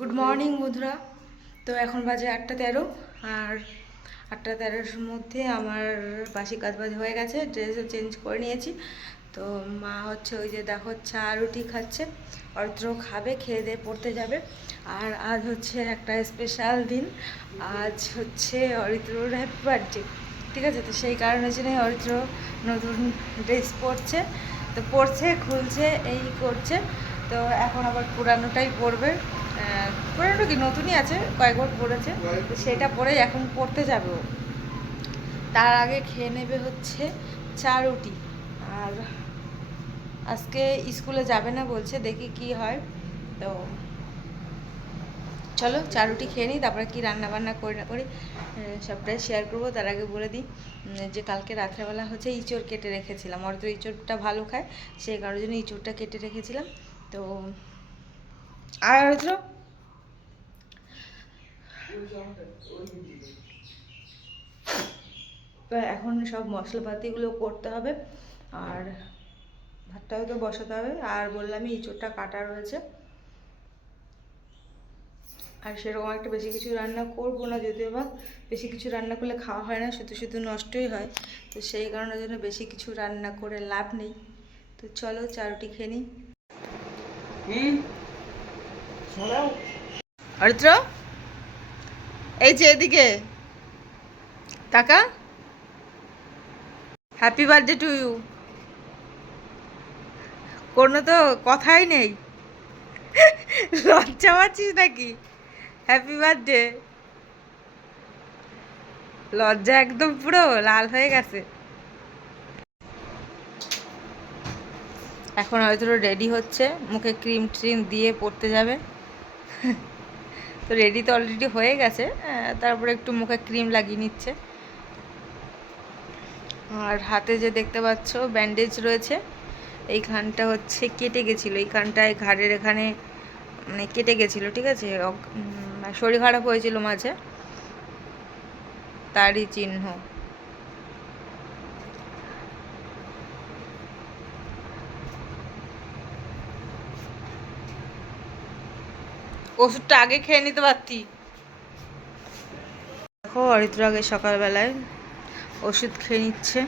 Good morning বন্ধুরা। তো এখন বাজে 8:13 আর 8:13-র মধ্যে আমার বাসি কাজবাজ হয়ে গেছে, ড্রেসও চেঞ্জ করে নিয়েছি। তো মা হচ্ছে ওই যে দেখো চা রুটি খাচ্ছে, অরিত্র খাবে, খেয়ে দিয়ে পড়তে যাবে। আর আজ হচ্ছে একটা স্পেশাল দিন, আজ হচ্ছে অরিত্রর হ্যাপি বার্থডে, ঠিক আছে? তো সেই কারণের জন্য অরিত্র নতুন ড্রেস পরছে, তো পরছে, খুলছে, এই করছে। তো এখন আবার পুরানোটাই পরবে, পুরানো কি নতুনই আছে, কয়েকবার পরেছে, তো সেটা পরেই এখন পড়তে যাবে ও। তার আগে খেয়ে নেবে হচ্ছে চা রুটি। আর আজকে স্কুলে যাবে না বলছে, দেখি কি হয়। তো চলো চা রুটি খেয়ে নিই, তারপরে কি রান্না বান্না করি না করি সবটাই শেয়ার করবো। তার আগে বলে দিই যে কালকে রাত্রেবেলা হচ্ছে ইঁচড় কেটে রেখেছিলাম, ওর তো ইঁচড়টা ভালো খায়, সেই কারণের জন্য ইঁচড়টা কেটে রেখেছিলাম। তো আর তো এখন সব মশলাপাতিগুলো করতে হবে, আর ভাতটাও তো বসাতে হবে। আর বললামই ইঁচড়টা কাটা রয়েছে, আর সেরকম একটা বেশি কিছু রান্না করবো না, যদিও বা বেশি কিছু রান্না করলে খাওয়া হয় না, শুধু শুধু নষ্টই হয়। তো সেই কারণের জন্য বেশি কিছু রান্না করে লাভ নেই। তো চলো চা রুটি খেয়ে নিই। অরিত্র, এই যে এদিকে টাকা, হ্যাপি বার্থডে টু ইউ। কোনো তো কথাই নেই, লজ্জা পাচ্ছিস নাকি? Happy birthday. লজ্জা একদম পুরো লাল হয়ে গেছে। এখন হয়তো রেডি হচ্ছে, মুখে ক্রিম ট্রিম দিয়ে পড়তে যাবে। তো রেডি তো অলরেডি হয়ে গেছে, তারপরে একটু মুখে ক্রিম লাগিয়ে নিচ্ছে। আর হাতে যে দেখতে পাচ্ছ ব্যান্ডেজ রয়েছে, এইখানটা হচ্ছে কেটে গেছিলো, এইখানটায় ঘাড়ের এখানে মানে কেটে গেছিলো, ঠিক আছে? শরীর খারাপ হয়েছিল মাঝে, তারই চিহ্ন। ওষুধটা আগে খেয়ে নিতে পারতি। দেখো অরিত্র আগে সকালবেলায় ওষুধ খেয়ে নিচ্ছে।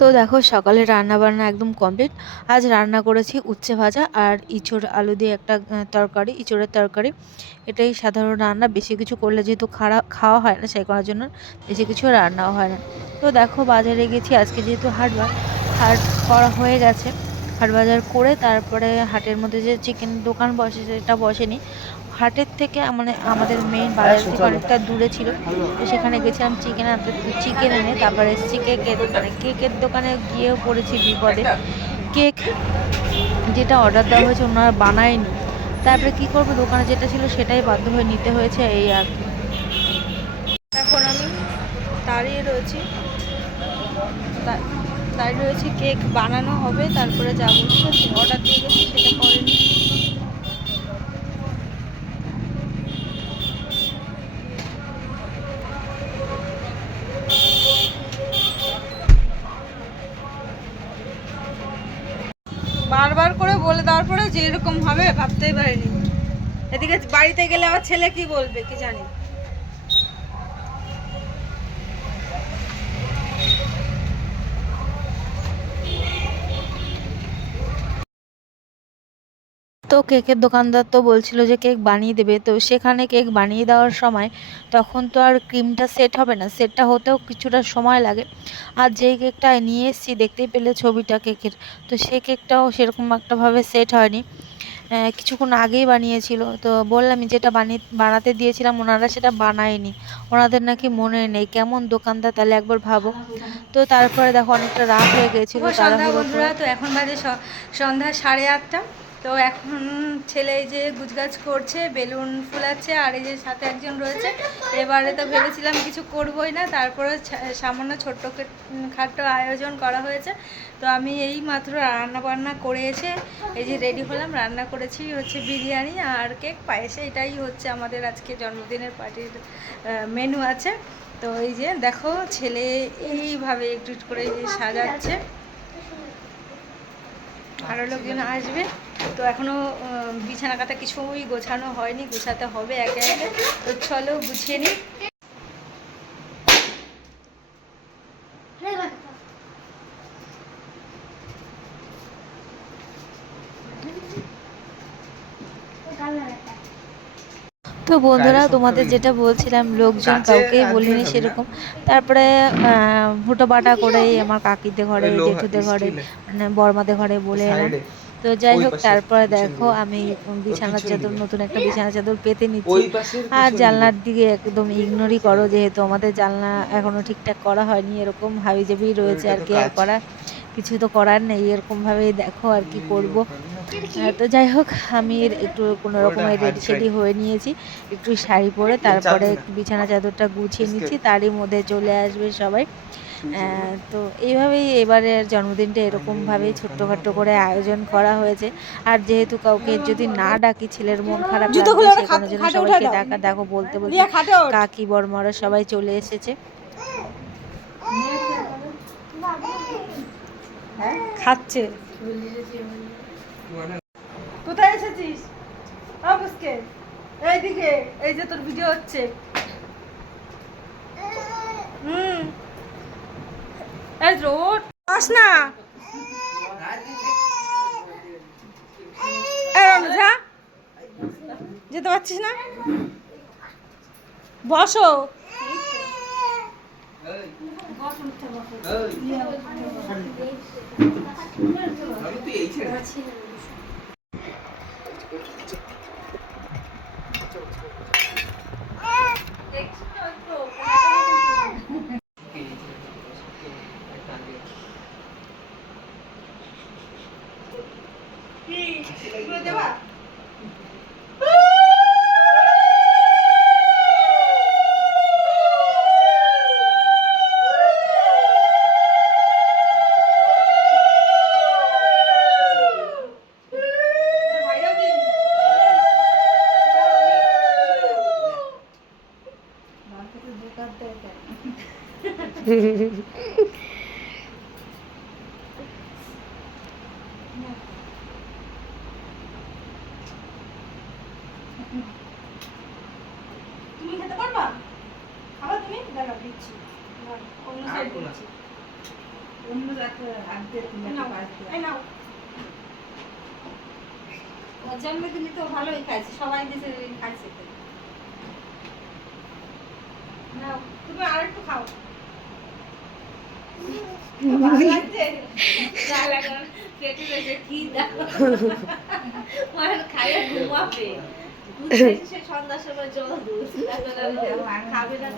তো দেখো সকালে রান্না বান্না একদম কমপ্লিট। আজ রান্না করেছি উচ্ছে ভাজা আর ইঁচড় আলু দিয়ে একটা তরকারি, ইঁচড়ের তরকারি। এটাই সাধারণ রান্না, বেশি কিছু করলে যেহেতু খাওয়া হয় না, সেই করার জন্য বেশি কিছু রান্নাও হয় না। তো দেখো বাজারে গেছি আজকে, যেহেতু হাট করা হয়ে গেছে, হাট বাজার করে তারপরে হাটের মধ্যে যে চিকেন দোকান বসে সেটা বসেনি, হাটের থেকে মানে আমাদের মেইন বাজার থেকে অনেকটা দূরে ছিল। তো সেখানে গেছিলাম চিকেন আনতে, চিকেন এনে তারপরে এসেছি কেকের দোকানে। কেকের দোকানে গিয়েও পড়েছি বিপদে, কেক যেটা অর্ডার দেওয়া হয়েছে ওনারা বানায়নি। তারপরে কি করবো, দোকানে যেটা ছিল সেটাই বাধ্য হয়ে নিতে হয়েছে, এই আর কি। এখন আমি দাঁড়িয়ে রয়েছি, দাঁড়িয়ে রয়েছি, কেক বানানো হবে তারপরে যাবো, ঠিক আছে? অর্ডার দিয়ে গেছি, সেটা করেনি। বারবার করে বলে দেওয়ার পরে যে এরকম হবে ভাবতেই পারিনি। এদিকে বাড়িতে গেলে আমার ছেলে কি বলবে কি জানি। তো কেকের দোকানদার তো বলছিল যে কেক বানিয়ে দেবে, তো সেখানে কেক বানিয়ে দেওয়ার সময় তখন তো আর ক্রিমটা সেট হবে না, সেটটা হতেও কিছুটা সময় লাগে। আর যেই কেকটা নিয়ে এসেছি দেখতেই পেলে ছবিটা কেকের, তো সেই কেকটাও সেরকম একটাভাবে সেট হয়নি। কিছুক্ষণ আগেই বানিয়েছিল, তো বললামই যেটা বানাতে দিয়েছিলাম ওনারা সেটা বানায়নি, ওনাদের নাকি মনে নেই। কেমন দোকানদার তাহলে একবার ভাবো। তো তারপরে দেখো অনেকটা রাত হয়ে গেছিলো, সন্ধ্যা বন্ধুরা। তো এখন বাজে সন্ধ্যা 8:30। তো এখন ছেলে এই যে গুজগাছ করছে, বেলুন ফুলাচ্ছে, আর এই যে সাথে একজন রয়েছে। এবারে তো ভেবেছিলাম কিছু করবই না, তারপরে সামান্য ছোট্ট খাট্ট আয়োজন করা হয়েছে। তো আমি এই মাত্র রান্না বান্না করে এসে এই যে রেডি হলাম। রান্না করেছি হচ্ছে বিরিয়ানি আর কেক পায়েস, এটাই হচ্ছে আমাদের আজকে জন্মদিনের পার্টির মেনু আছে। তো এই যে দেখো ছেলে এইভাবে একটু করে সাজাচ্ছে, আরও লোকজন আসবে। তো এখনও বিছানা কাটা কিছুই গোছানো হয়নি, গোছাতে হবে একে একে। তো চলো গুছিয়ে নিই। তো বন্ধুরা, তোমাদের যেটা বলছিলাম, লোকজন কাউকেই বলিনি সেরকম। তারপরে ফুটো বাটা করে আমার কাকিদের ঘরে, জেঠুদের ঘরে, মানে বড়মাদের ঘরে বলে এলাম। তো যাই হোক, তারপরে দেখো আমি বিছানার চাদর, নতুন একটা বিছানার চাদর পেতে নিচ্ছি। আর জানলার দিকে একদম ইগনোরই করো, যেহেতু আমাদের জানলা এখনো ঠিকঠাক করা হয়নি, এরকম হাবিজাবি রয়েছে আর কি। আর করার কিছু তো করার নেই, এরকমভাবেই দেখো আর কি করব। তো যাই হোক, আমি একটু কোনো রকমের রেডি সেডি হয়ে নিয়েছি, একটু শাড়ি পরে তারপরে একটু বিছানা চাদরটা গুছিয়ে নিচ্ছি, তারই মধ্যে চলে আসবে সবাই। তো এইভাবেই এবারের জন্মদিনটা এরকমভাবেই ছোট্টখাট্টো করে আয়োজন করা হয়েছে। আর যেহেতু কাউকে যদি না ডাকি ছেলের মন খারাপ লাগবে, সেখানে জন্য সবাইকে ডাকা। দেখো বলতে বলতে কাকি বড়মারা সবাই চলে এসেছে। খাচ্ছে। কোথায় এসেছিস? এইদিকে, এই যে তোর ভিডিও হচ্ছে। এই রোড আস না, যা, যেতে পারছিস না, বসো। তুমি খেতে পারবা? খাবা তুমি? দাঁড়াও দিচ্ছি, অন্য সাইড দিচ্ছি, অন্য জায়গায় হাত দিয়ে তুমি একটা পাশ দিয়ে। এই নাও, জন্মদিনে তো ভালোই খাইছে, সবাই দেশে খাইছে। নাও তুমি আরেকটু খাও। ভালো লাগছে? যা লাগা পেটে রয়েছে, কি দেখো আমার খাইয়ে ঘুমাবে। সে সন্ধ্যার সময় জল দুধ খাবে না,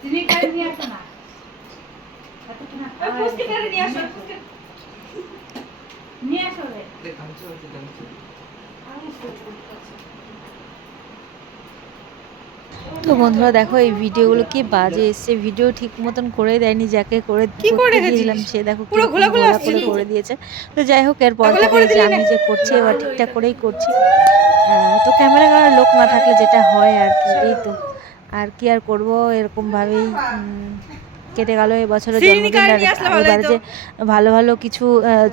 তিনি খাই নিয়ে আসো না, নিয়ে আসো, নিয়ে আসো রে। তো বন্ধুরা দেখো, এই ভিডিওগুলো কি বাজে এসছে, ভিডিও ঠিক মতন করে দেয়নি, যাকে করে দিয়েছিলাম সে দেখো পুরো ঘোলা করে দিয়েছে। তো যাই হোক, এরপর থেকে যে আমি যে করছি এবার ঠিকঠাক করেই করছি। তো ক্যামেরা করার লোক না থাকলে যেটা হয় আর কি, এই তো আর কি আর করবো, এরকমভাবেই কেটে গেল এবছরের জন্মদিন। এবারে যে ভালো ভালো কিছু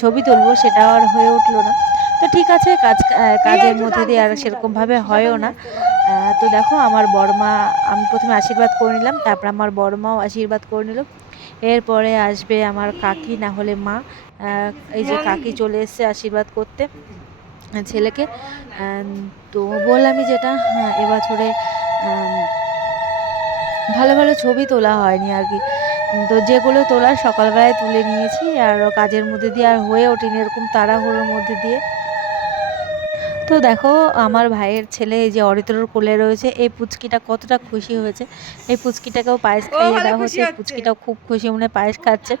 ছবি তুলবো সেটা আর হয়ে উঠলো না। তো ঠিক আছে, কাজের মধ্যে দিয়ে আর সেরকমভাবে হয়ও না। তো দেখো আমার বড়মা, আমি প্রথমে আশীর্বাদ করে নিলাম, তারপর আমার বড়মাও আশীর্বাদ করে নিল। এরপরে আসবে আমার কাকি, না হলে মা। এই যে কাকি চলে এসছে আশীর্বাদ করতে ছেলেকে। তো বললামই যেটা, এবছরে ভালো ভালো ছবি তোলা হয়নি আর কি। তো যেগুলো তোলার সকালবেলায় তুলে নিয়েছি, আর কাজের মধ্যে দিয়ে আর হয়ে ওঠেনি, এরকম তাড়াহুড়োর মধ্যে দিয়ে। তো দেখো আমার ভাইয়ের ছেলে এই যে অরিত্রর কোলে রয়েছে, এই পুচকিটা কতটা খুশি হয়েছে। এই পুচকিটাকেও পায়েস খাইয়ে দেওয়া হচ্ছে, এই পুচকিটাও খুব খুশি মনে পায়েস খাচ্ছে।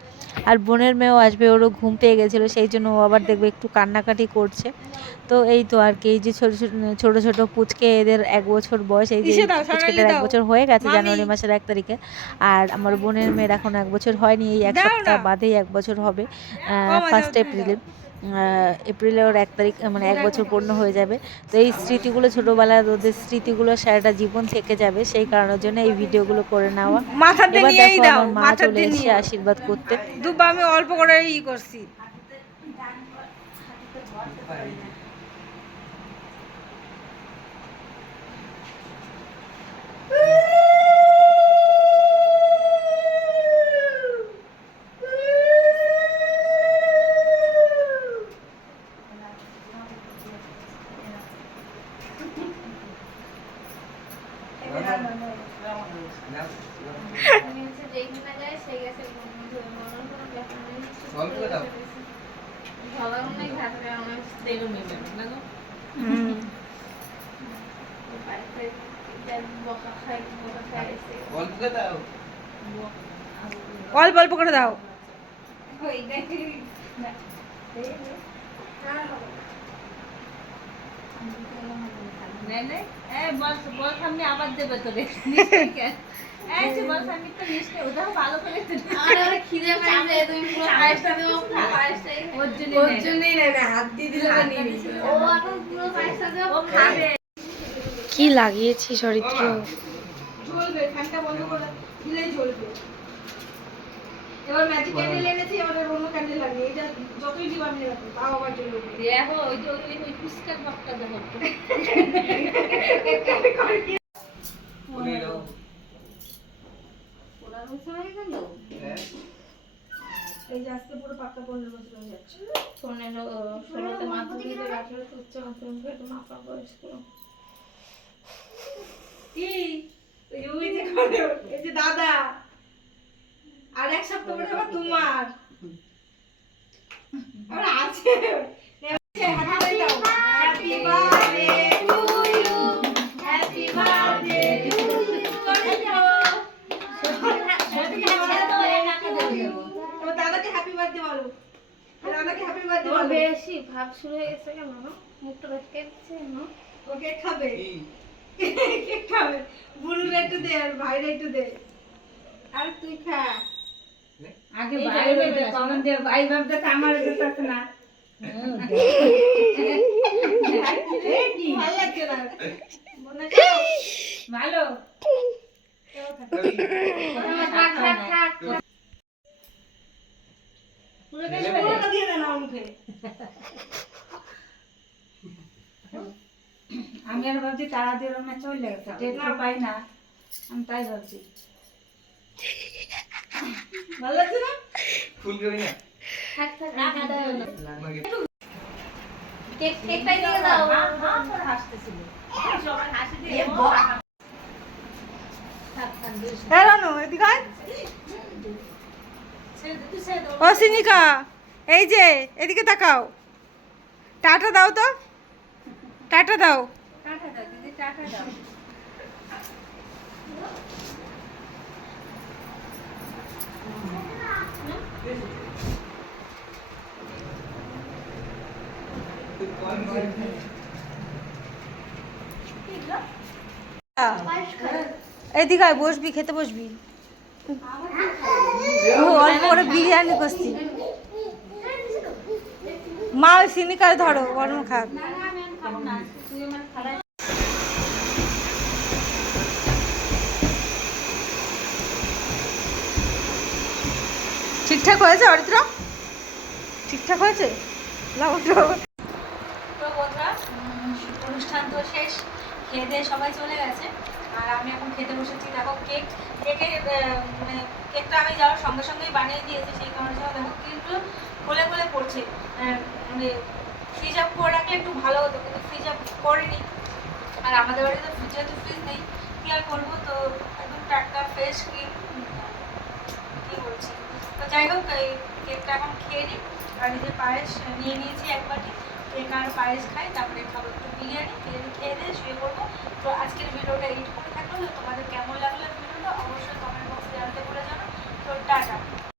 আর বোনের মেয়েও আসবে, ওরও ঘুম পেয়ে গেছিলো, সেই জন্য ও আবার দেখবে একটু কান্নাকাটি করছে। তো এই তো আর কি, এই যে ছোটো ছোটো ছোটো পুচকে, এদের 1 বছর বয়স। এই যে পুচকেটার 1 বছর হয়ে গেছে জানুয়ারি মাসের 1 তারিখে। আর আমার বোনের মেয়ের এখন 1 বছর হয়নি, এই 1 সপ্তাহ বাদেই 1 বছর হবে, 1 এপ্রিলে। এপ্রিলে ওর 1 তারিখ, মানে 1 বছর পূর্ণ হয়ে যাবে। তো এই স্মৃতিগুলো, ছোটোবেলার ওদের স্মৃতিগুলো সারাটা জীবন থেকে যাবে, সেই কারণের জন্য এই ভিডিওগুলো করে নেওয়া। এবার দেখো আমার মা চলে এসেছে আশীর্বাদ করতে। দুব্বা আমি অল্প করে করছি। অল্প অল্প করে দাও। আবার দেবে তোরে কি লাগিয়েছি চরিত্র জ্বলবে, ফ্যানটা বন্ধ করে দিলেই জ্বলবে। এবার ম্যাজিক ক্যান্ডেল এনেছি, এবার অন্য ক্যান্ডেল লাগিয়ে, এটা যতই দিবা আমি রাখবো তাও আবার জ্বলবে। দেখো ওই যে ওই পুস্কার বকটা দেখো এই যে আজকে পুরো পাক্কা 15 বছর হয়ে যাচ্ছে। 15-16তে মাধ্যমিক, 18তে উচ্চ মাধ্যমিক, এটা মাপা বয়স পুরো। কি ওই যে করে, এই যে দাদা, আর 1 সপ্তাহ পরে আবার তোমার আর আছে। Happy birthday to you, happy birthday to you. দাদাকে হ্যাপি বার্থডে বলো, দাদাকে হ্যাপি বার্থডে বলো। বেশি ভাব শুরু হয়ে গেছে কেন? মুখটা বেঁকে গেছে না। ও কেক খাবে, কেক খাবে। বুনুর একটু দে আর ভাইরে একটু দে। আর তুই খা আগে, ভাই বলবে কমন দে, ভাই ভাবতে আমার কাছে না। ভালো লাগছে না মনে খাও ভালো। থাক থাক থাক, পুরো দিয়ে দেন আমার মুখে। আমি আর ভাবছি তারা দিয়ে না চলে গেছে, টেট পাই না, আমি তাই ভাবছি। ভালো লাগছে না? ফুল করি না, থাক থাক রাখা দাও না। কেকটাই দিয়ে দাও। হ্যাঁ তোর হাসতেছিল, সবাই হাসি দিয়ে থাক থাক দিস। এ রানু এদিকে আয়। ও সিনিকা, এই যে এদিকে তাকাও, টাটা দাও তো, টাটা দাও, টাটা দাও দিদি, টাটা দাও। এদিকে আয়, বসবি, খেতে বসবি। অল্প করে বিরিয়ানি করছি মা, ওই সিনিকায় ধরো, গরম খাক। ঠিকঠাক হয়েছে অরিত্র? ঠিকঠাক হয়েছে? তো বন্ধুরা, অনুষ্ঠান তো শেষ, খেয়ে দিয়ে সবাই চলে গেছে, আর আমি এখন খেতে বসেছি। দেখো মানে কেকটা আমি যাওয়ার সঙ্গে সঙ্গেই বানিয়ে দিয়েছি, সেই কারণে দেখো কেকগুলো গলে গলে পড়ছে। মানে ফ্রিজ আপ করে রাখলে একটু ভালো হতো, কিন্তু ফ্রিজ আপ করিনি। আর আমাদের বাড়িতে তো ফ্রিজ নেই, কি আর করবো। তো একদম টাটকা ফ্রেশ ক্রিম, কি বলছি। তো যাই হোক, এই কেকটা এখন খেয়ে নিই। আর এই যে পায়েস নিয়ে নিয়েছি 1 বাটি, কেক আর পায়েস খাই, তারপরে খাবো একটু বিরিয়ানি খেয়ে দিয়ে শুয়ে পড়বো। তো আজকের ভিডিওটা এইটুকুনি থাকলো। তো তোমাদের কেমন লাগলো ভিডিওটা অবশ্যই কমেন্ট বক্সে জানাতে ভুলে যাও না। তো টাটা।